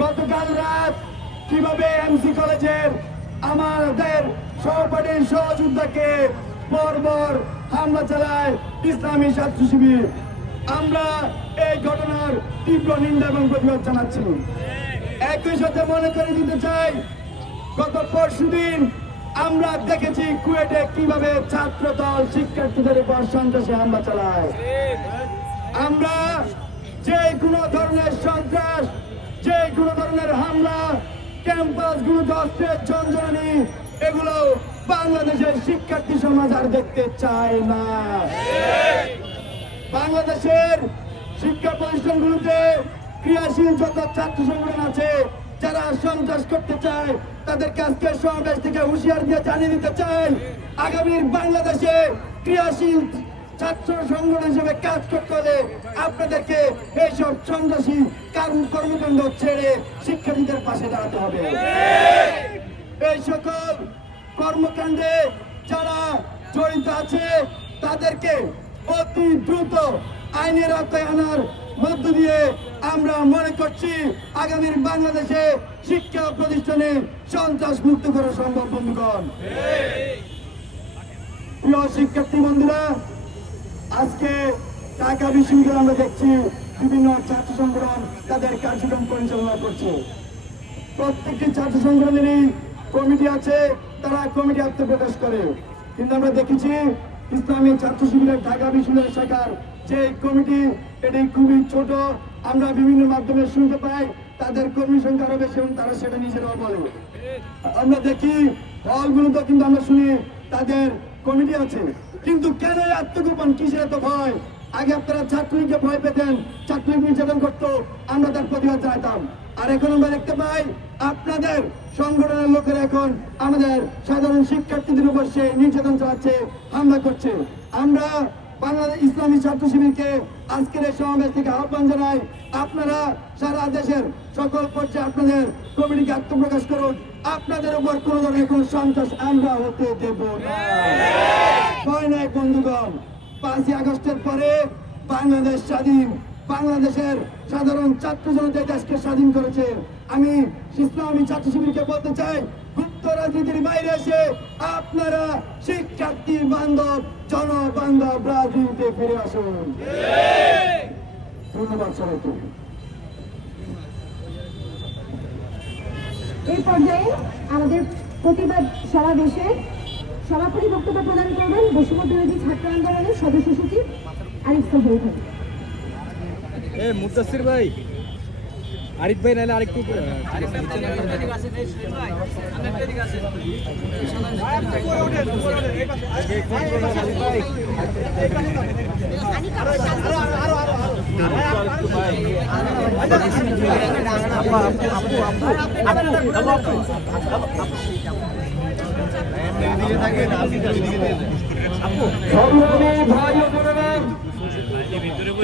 গতকাল রাত কীভাবে এমসি কলেজের আমাদের সহপাঠী সহযোদ্ধাকে বর্বর হামলা চালায় ইসলামী ছাত্র শিবির। আমরা এই ঘটনার তীব্র নিন্দা এবং প্রতিবাদ জানাচ্ছি। একই সাথে মনে করে দিতে চাই, গত পরশুদিন আমরা দেখেছি কুয়েটে কীভাবে ছাত্র দল শিক্ষার্থীদের উপর সন্ত্রাসী হামলা চালায়। আমরা যে কোনো ধরনের ক্যাম্পাস গুলোতে অস্ত্রের ঝঞ্ঝানি এগুলো বাংলাদেশের শিক্ষার্থী সমাজ আর দেখতে চায় না। বাংলাদেশের শিক্ষা প্রতিষ্ঠানগুলোতে ক্রিয়াশীল যত ছাত্র সংগঠন আছে, যারা সন্ত্রাস করতে চায়, তাদেরকে আজকে সমাবেশ থেকে হুঁশিয়ার দিয়ে জানিয়ে দিতে চাই, আগামীর বাংলাদেশে ক্রিয়াশীল ছাত্র সংগঠন হিসেবে কাজ করতে হলে আপনাদেরকে এইসব সন্ত্রাসী কর্ম কর্মকাণ্ড ছেড়ে শিক্ষার্থীদের পাশে দাঁড়াতে হবে। এই সকল কর্মকাণ্ডে যারা জড়িত আছে, তাদেরকে অতি দ্রুত আইনের আওতায় আনার মধ্য দিয়ে আমরা মনে করছি আগামীর বাংলাদেশে শিক্ষা প্রতিষ্ঠানে সন্ত্রাস মুক্ত করা সম্ভব, বন্ধুগণ। প্রিয় শিক্ষার্থী বন্ধুরা আজকে ঢাকা বিশ্ববিদ্যালয়ে আমরা দেখছি বিভিন্ন ছাত্র সংগঠন তাদের কার্যক্রম পরিচালনা করছে। প্রত্যেকটি ছাত্র সংগঠনেরই কমিটি আছে, তারা কমিটি আত্মপ্রকাশ করে। কিন্তু আমরা দেখেছি ইসলামী ছাত্র শিবিরের ঢাকা বিশ্ববিদ্যালয় শাখার যে কমিটি, এটি খুবই ছোট। আমরা বিভিন্ন মাধ্যমে শুনতে পাই, তাদের কর্মী সংখ্যা আরও বেশি এবং তারা সেটা নিজেরাও বলে। আমরা দেখি হলগুলোতে কিন্তু আমরা শুনি তাদের কমিটি আছে। কিন্তু কেন আত্মগোপন কিসের এত ভয়? আগে আপনারা চাকরিকে ভয় পেতেন চাকরি নির্যাতন করতো, আমরা তার প্রতিবাদ চাইতাম আর এখন আমরা দেখতে পাই, আপনাদের সংগঠনের লোকেরা এখন আমাদের সাধারণ শিক্ষার্থীদের উপর সে নির্যাতন চালাচ্ছে, হামলা করছে। আমরা বাংলাদেশ ইসলামী ছাত্র শিবিরকে আজকের এই সমাবেশ থেকে আহ্বান জানাই, আপনারা সারা দেশের সকল পর্যায়ে আপনাদের কমিটিকে আত্মপ্রকাশ করুন। আপনাদের উপর কোনো ধরনের কোনো সন্ত্রাস আমরা হতে দেব না। বন্ধুগণ, পাঁচই আগস্টের পরে বাংলাদেশ স্বাধীন। বাংলাদেশের সাধারণ ছাত্র জনতা দেশকে স্বাধীন করেছে। আমি ইসলামী ছাত্র শিবিরকে বলতে চাই রাজনীতির বাইরে এসে আপনারা শিক্ষার্থী বান্ধব জনবান্ধব রাজনীতিতে ফিরে আসুন। ধন্যবাদ সবাইকে। এই পর্যায়ে আমাদের প্রতিবাদ সমাবেশে সভাপতি বক্তব্য প্রদান করবেন বিরোধী ছাত্র আন্দোলনের সদস্য সচিব আরিফ সাহেব। এ মুদাসির ভাই আরিফ ভাই নাহলে আরেকটু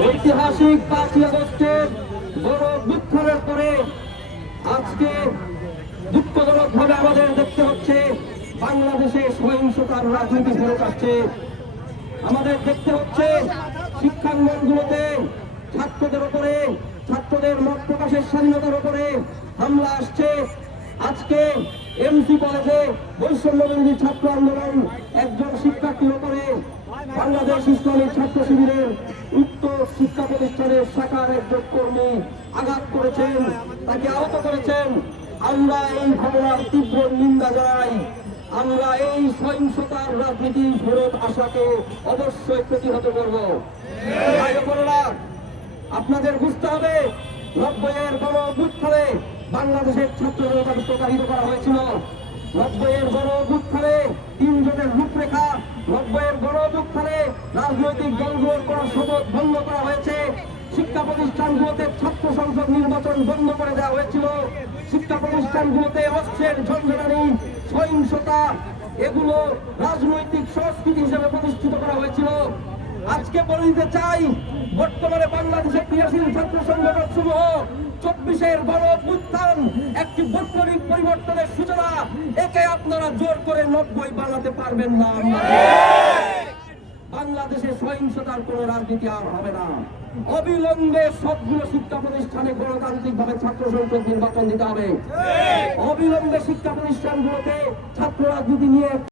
ঐতিহাসিক পাঁচই আগস্টের বড় দুঃখের পরে আজকে দুঃখজনক ভাবে আমাদের দেখতে হচ্ছে, বাংলাদেশে সহিংসতার রাজনীতি ফেরত আসছে আমাদের দেখতে হচ্ছে, শিক্ষাঙ্গনগুলোতে ছাত্রদের উপরে ছাত্রদের মত প্রকাশের স্বাধীনতার উপরে হামলা আসছে। আজকে এমসি কলেজে বৈষম্য ছাত্র আন্দোলন একজন শিক্ষার্থীর উপরে বাংলাদেশ ইসলামী ছাত্র শিবিরের উক্ত শাখার একজন কর্মী আঘাত করেছেন, তাকে আহত করেছেন। আমরা এই ঘটনার তীব্র নিন্দা জানাই। আমরা এই সহিংসতার রাজনীতি ফেরত আসাকে অবশ্যই প্রতিহত করব। আপনাদের বুঝতে হবে, নব্বইয়ের গণ অভ্যুত্থানে বাংলাদেশের ছাত্র জনতাকে প্রতারিত করা হয়েছিল। নব্বইয়ের গণ অভ্যুত্থানে তিনজনের রূপরেখা, নব্বইয়ের গণ অভ্যুত্থানে রাজনৈতিক দলগুলোর করা শপথ বন্ধ করা হয়েছে। শিক্ষা প্রতিষ্ঠানগুলোতে ছাত্র সংসদ নির্বাচন বন্ধ করে দেওয়া হয়েছিল। শিক্ষা প্রতিষ্ঠানগুলোতে অস্ত্রের ঝঞ্ঝনানি সহিংসতা, এগুলো রাজনৈতিক সংস্কৃতি হিসেবে প্রতিষ্ঠিত করা হয়েছিল। আজকে বলে দিতে চাই, বর্তমানে বাংলাদেশের ক্রিয়াশীল ছাত্র সংগঠন সমূহ চব্বিশের বড় উত্থান একটি বৈপ্লবিক পরিবর্তনের সূচনা, একে আপনারা জোর করে নব্বই বানাতে পারবেন না। বাংলাদেশে সহিংসতার কোনো রাজনীতি আর হবে না। অবিলম্বে সবগুলো শিক্ষা প্রতিষ্ঠানে গণতান্ত্রিকভাবে ছাত্র সংসদ নির্বাচন দিতে হবে। অবিলম্বে শিক্ষা প্রতিষ্ঠানগুলোতে ছাত্র রাজনীতি নিয়ে